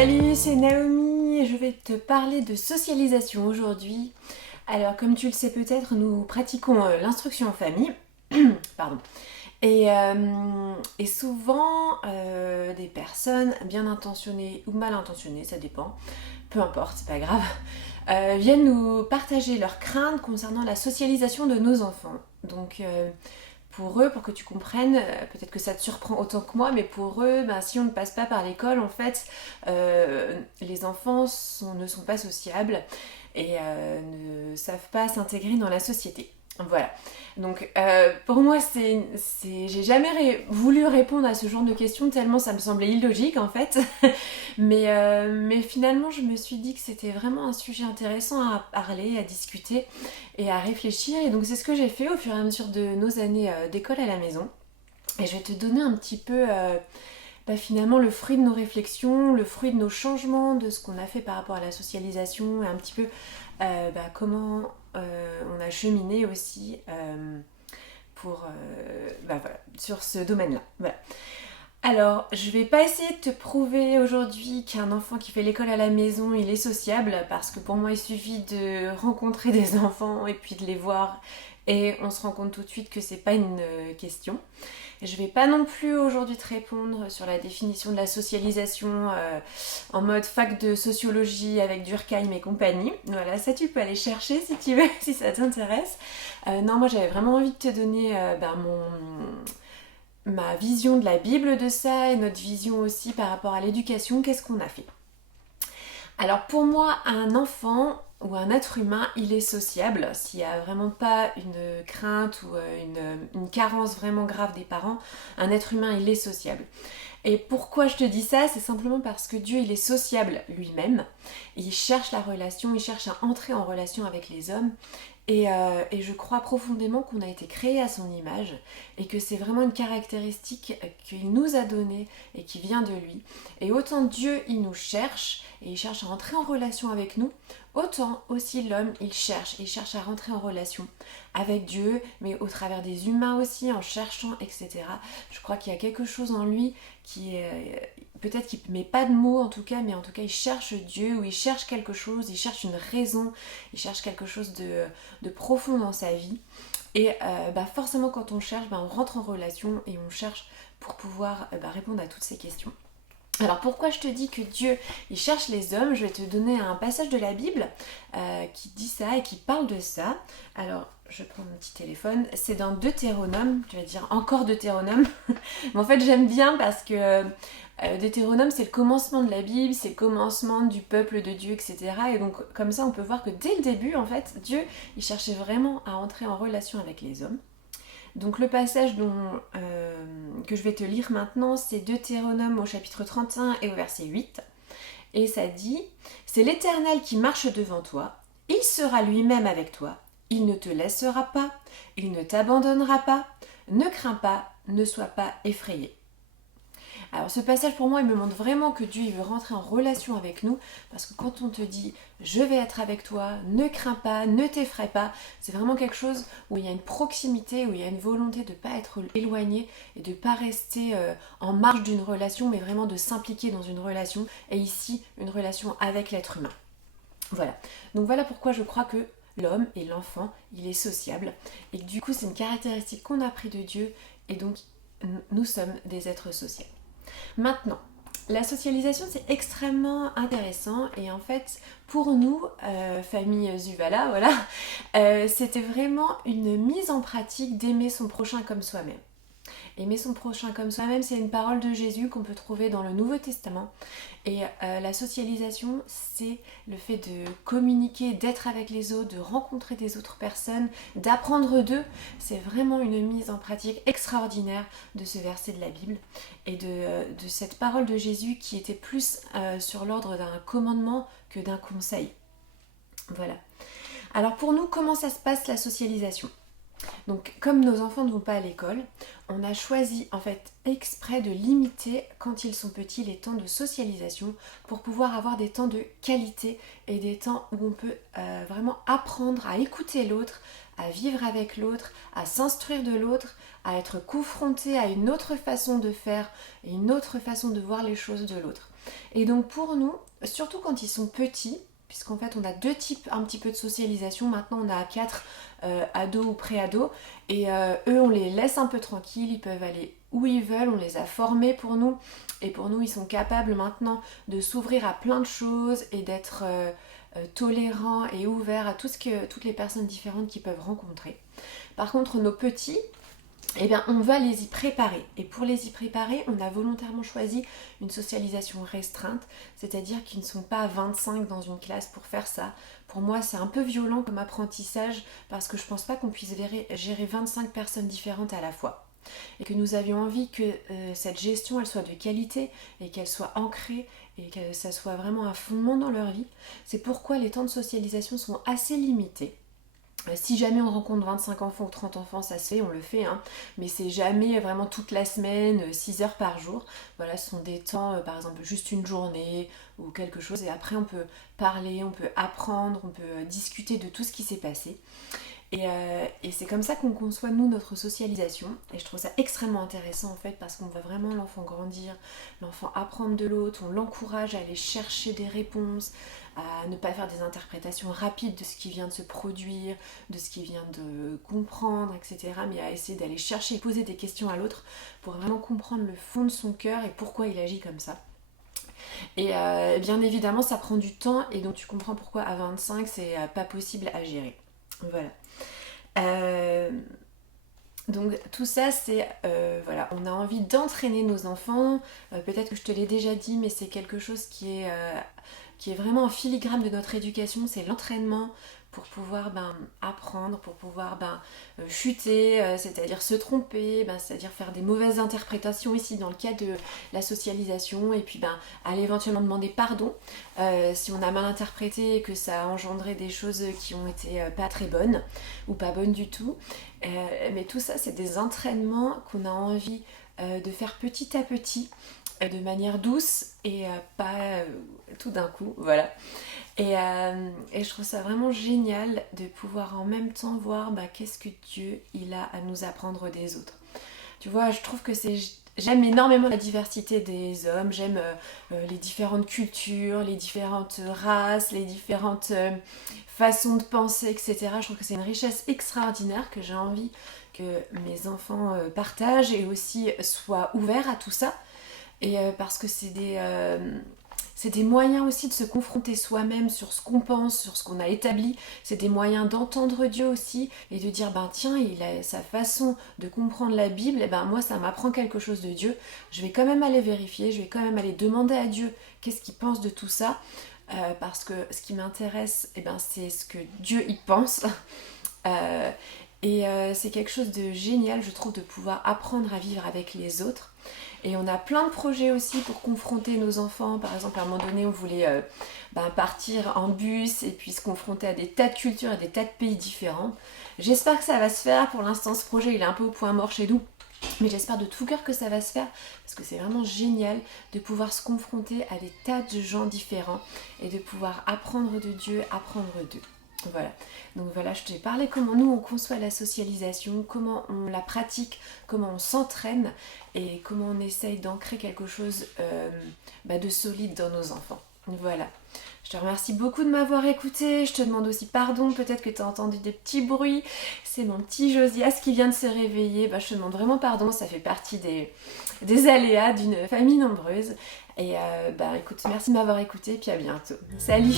Salut, c'est Naomi et je vais te parler de socialisation aujourd'hui. Alors, comme tu le sais peut-être, nous pratiquons l'instruction en famille. Pardon. Et souvent, des personnes bien intentionnées ou mal intentionnées, ça dépend, peu importe, c'est pas grave, viennent nous partager leurs craintes concernant la socialisation de nos enfants. Donc, pour eux, pour que tu comprennes, peut-être que ça te surprend autant que moi, mais pour eux, ben, si on ne passe pas par l'école, en fait, les enfants ne sont pas sociables et ne savent pas s'intégrer dans la société. Voilà. Donc pour moi, j'ai jamais voulu répondre à ce genre de questions tellement ça me semblait illogique en fait. Mais finalement, je me suis dit que c'était vraiment un sujet intéressant à parler, à discuter et à réfléchir. Et donc c'est ce que j'ai fait au fur et à mesure de nos années d'école à la maison. Et je vais te donner un petit peu finalement le fruit de nos réflexions, le fruit de nos changements, de ce qu'on a fait par rapport à la socialisation et un petit peu comment on a cheminé aussi voilà, sur ce domaine-là. Voilà. Alors, je vais pas essayer de te prouver aujourd'hui qu'un enfant qui fait l'école à la maison, il est sociable, parce que pour moi, il suffit de rencontrer des enfants et puis de les voir et on se rend compte tout de suite que c'est pas une question. Je vais pas non plus aujourd'hui te répondre sur la définition de la socialisation en mode fac de sociologie avec Durkheim et compagnie. Voilà, ça tu peux aller chercher si tu veux, si ça t'intéresse. Non, moi j'avais vraiment envie de te donner ma vision de la Bible de ça et notre vision aussi par rapport à l'éducation, qu'est-ce qu'on a fait. Alors pour moi, un enfant ou un être humain, il est sociable. S'il n'y a vraiment pas une crainte ou une carence vraiment grave des parents, un être humain, il est sociable. Et pourquoi je te dis ça? C'est simplement parce que Dieu, il est sociable lui-même. Il cherche la relation, il cherche à entrer en relation avec les hommes. Et je crois profondément qu'on a été créé à son image et que c'est vraiment une caractéristique qu'il nous a donnée et qui vient de lui. Et autant Dieu, il nous cherche et il cherche à rentrer en relation avec nous, autant aussi l'homme, il cherche à rentrer en relation avec Dieu, mais au travers des humains aussi, en cherchant, etc. Je crois qu'il y a quelque chose en lui qui est... Peut-être qu'il ne met pas de mots en tout cas, mais en tout cas il cherche Dieu, ou il cherche quelque chose, il cherche une raison, il cherche quelque chose de profond dans sa vie. Et forcément quand on cherche, on rentre en relation et on cherche pour pouvoir répondre à toutes ces questions. Alors pourquoi je te dis que Dieu il cherche les hommes? Je vais te donner un passage de la Bible qui dit ça et qui parle de ça. Alors je prends mon petit téléphone, c'est dans Deutéronome, tu vas dire encore Deutéronome. Mais en fait j'aime bien parce que Deutéronome c'est le commencement de la Bible, c'est le commencement du peuple de Dieu, etc. Et donc comme ça on peut voir que dès le début en fait Dieu il cherchait vraiment à entrer en relation avec les hommes. Donc le passage que je vais te lire maintenant, c'est Deutéronome au chapitre 31 et au verset 8. Et ça dit, c'est l'Éternel qui marche devant toi, il sera lui-même avec toi, il ne te laissera pas, il ne t'abandonnera pas, ne crains pas, ne sois pas effrayé. Alors ce passage pour moi il me montre vraiment que Dieu il veut rentrer en relation avec nous, parce que quand on te dit je vais être avec toi, ne crains pas, ne t'effraie pas, c'est vraiment quelque chose où il y a une proximité, où il y a une volonté de ne pas être éloigné et de ne pas rester en marge d'une relation, mais vraiment de s'impliquer dans une relation, et ici une relation avec l'être humain. Voilà, donc voilà pourquoi je crois que l'homme et l'enfant, il est sociable, et que du coup c'est une caractéristique qu'on a pris de Dieu, et donc nous sommes des êtres sociables. Maintenant, la socialisation c'est extrêmement intéressant et en fait pour nous, famille Zuvala, voilà, c'était vraiment une mise en pratique d'aimer son prochain comme soi-même. Aimer son prochain comme soi-même, c'est une parole de Jésus qu'on peut trouver dans le Nouveau Testament. Et la socialisation, c'est le fait de communiquer, d'être avec les autres, de rencontrer des autres personnes, d'apprendre d'eux. C'est vraiment une mise en pratique extraordinaire de ce verset de la Bible et de cette parole de Jésus qui était plus sur l'ordre d'un commandement que d'un conseil. Voilà. Alors pour nous, comment ça se passe la socialisation ? Donc comme nos enfants ne vont pas à l'école, on a choisi en fait exprès de limiter quand ils sont petits les temps de socialisation pour pouvoir avoir des temps de qualité et des temps où on peut vraiment apprendre à écouter l'autre, à vivre avec l'autre, à s'instruire de l'autre, à être confronté à une autre façon de faire et une autre façon de voir les choses de l'autre. Et donc pour nous, surtout quand ils sont petits, puisqu'en fait on a deux types un petit peu de socialisation, maintenant on a quatre ados ou pré-ados, et eux on les laisse un peu tranquilles, ils peuvent aller où ils veulent, on les a formés pour nous, et pour nous ils sont capables maintenant de s'ouvrir à plein de choses et d'être tolérants et ouverts à toutes les personnes différentes qu'ils peuvent rencontrer. Par contre nos petits, eh bien, on va les y préparer. Et pour les y préparer, on a volontairement choisi une socialisation restreinte, c'est-à-dire qu'ils ne sont pas 25 dans une classe pour faire ça. Pour moi, c'est un peu violent comme apprentissage parce que je pense pas qu'on puisse gérer 25 personnes différentes à la fois. Et que nous avions envie que cette gestion, elle soit de qualité et qu'elle soit ancrée et que ça soit vraiment un fondement dans leur vie. C'est pourquoi les temps de socialisation sont assez limités. Si jamais on rencontre 25 enfants ou 30 enfants, ça se fait, on le fait, hein. Mais c'est jamais vraiment toute la semaine, 6 heures par jour. Voilà, ce sont des temps, par exemple, juste une journée ou quelque chose. Et après, on peut parler, on peut apprendre, on peut discuter de tout ce qui s'est passé. Et c'est comme ça qu'on conçoit, nous, notre socialisation. Et je trouve ça extrêmement intéressant, en fait, parce qu'on voit vraiment l'enfant grandir, l'enfant apprendre de l'autre, on l'encourage à aller chercher des réponses, à ne pas faire des interprétations rapides de ce qui vient de se produire, de ce qui vient de comprendre, etc. Mais à essayer d'aller chercher et poser des questions à l'autre pour vraiment comprendre le fond de son cœur et pourquoi il agit comme ça. Et bien évidemment, ça prend du temps et donc tu comprends pourquoi à 25, c'est pas possible à gérer. Voilà. Donc tout ça, c'est voilà, on a envie d'entraîner nos enfants. Peut-être que je te l'ai déjà dit, mais c'est quelque chose qui est vraiment en filigrane de notre éducation, c'est l'entraînement pour pouvoir apprendre, pour pouvoir chuter, c'est-à-dire se tromper, c'est-à-dire faire des mauvaises interprétations ici dans le cas de la socialisation, et puis aller éventuellement demander pardon si on a mal interprété et que ça a engendré des choses qui ont été pas très bonnes ou pas bonnes du tout. Mais tout ça, c'est des entraînements qu'on a envie de faire petit à petit, de manière douce et pas tout d'un coup, voilà. Et je trouve ça vraiment génial de pouvoir en même temps voir qu'est-ce que Dieu il a à nous apprendre des autres. Tu vois, je trouve que j'aime énormément la diversité des hommes, j'aime les différentes cultures, les différentes races, les différentes façons de penser, etc. Je trouve que c'est une richesse extraordinaire que j'ai envie que mes enfants partagent et aussi soient ouverts à tout ça. Et parce que c'est des moyens aussi de se confronter soi-même sur ce qu'on pense, sur ce qu'on a établi. C'est des moyens d'entendre Dieu aussi et de dire tiens, il a sa façon de comprendre la Bible, et moi ça m'apprend quelque chose de Dieu. Je vais quand même aller vérifier, je vais quand même aller demander à Dieu qu'est-ce qu'il pense de tout ça. Parce que ce qui m'intéresse, c'est ce que Dieu y pense. C'est quelque chose de génial, je trouve, de pouvoir apprendre à vivre avec les autres. Et on a plein de projets aussi pour confronter nos enfants. Par exemple, à un moment donné, on voulait partir en bus et puis se confronter à des tas de cultures et des tas de pays différents. J'espère que ça va se faire. Pour l'instant, ce projet, il est un peu au point mort chez nous. Mais j'espère de tout cœur que ça va se faire parce que c'est vraiment génial de pouvoir se confronter à des tas de gens différents et de pouvoir apprendre de Dieu, apprendre d'eux. Voilà, donc voilà, je t'ai parlé comment nous on conçoit la socialisation, comment on la pratique, comment on s'entraîne et comment on essaye d'ancrer quelque chose de solide dans nos enfants. Voilà, je te remercie beaucoup de m'avoir écouté, je te demande aussi pardon, peut-être que tu as entendu des petits bruits, c'est mon petit Josias qui vient de se réveiller, je te demande vraiment pardon, ça fait partie des aléas d'une famille nombreuse. Et écoute, merci de m'avoir écouté, puis à bientôt. Salut!